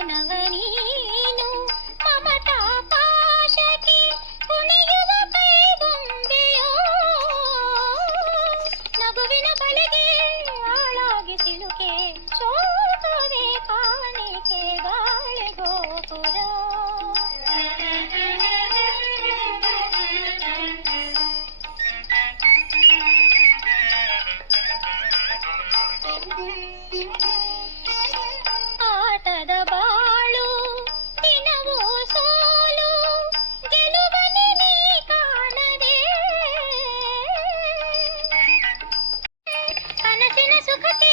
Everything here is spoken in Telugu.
ಮಾನವನಿಯ सुखते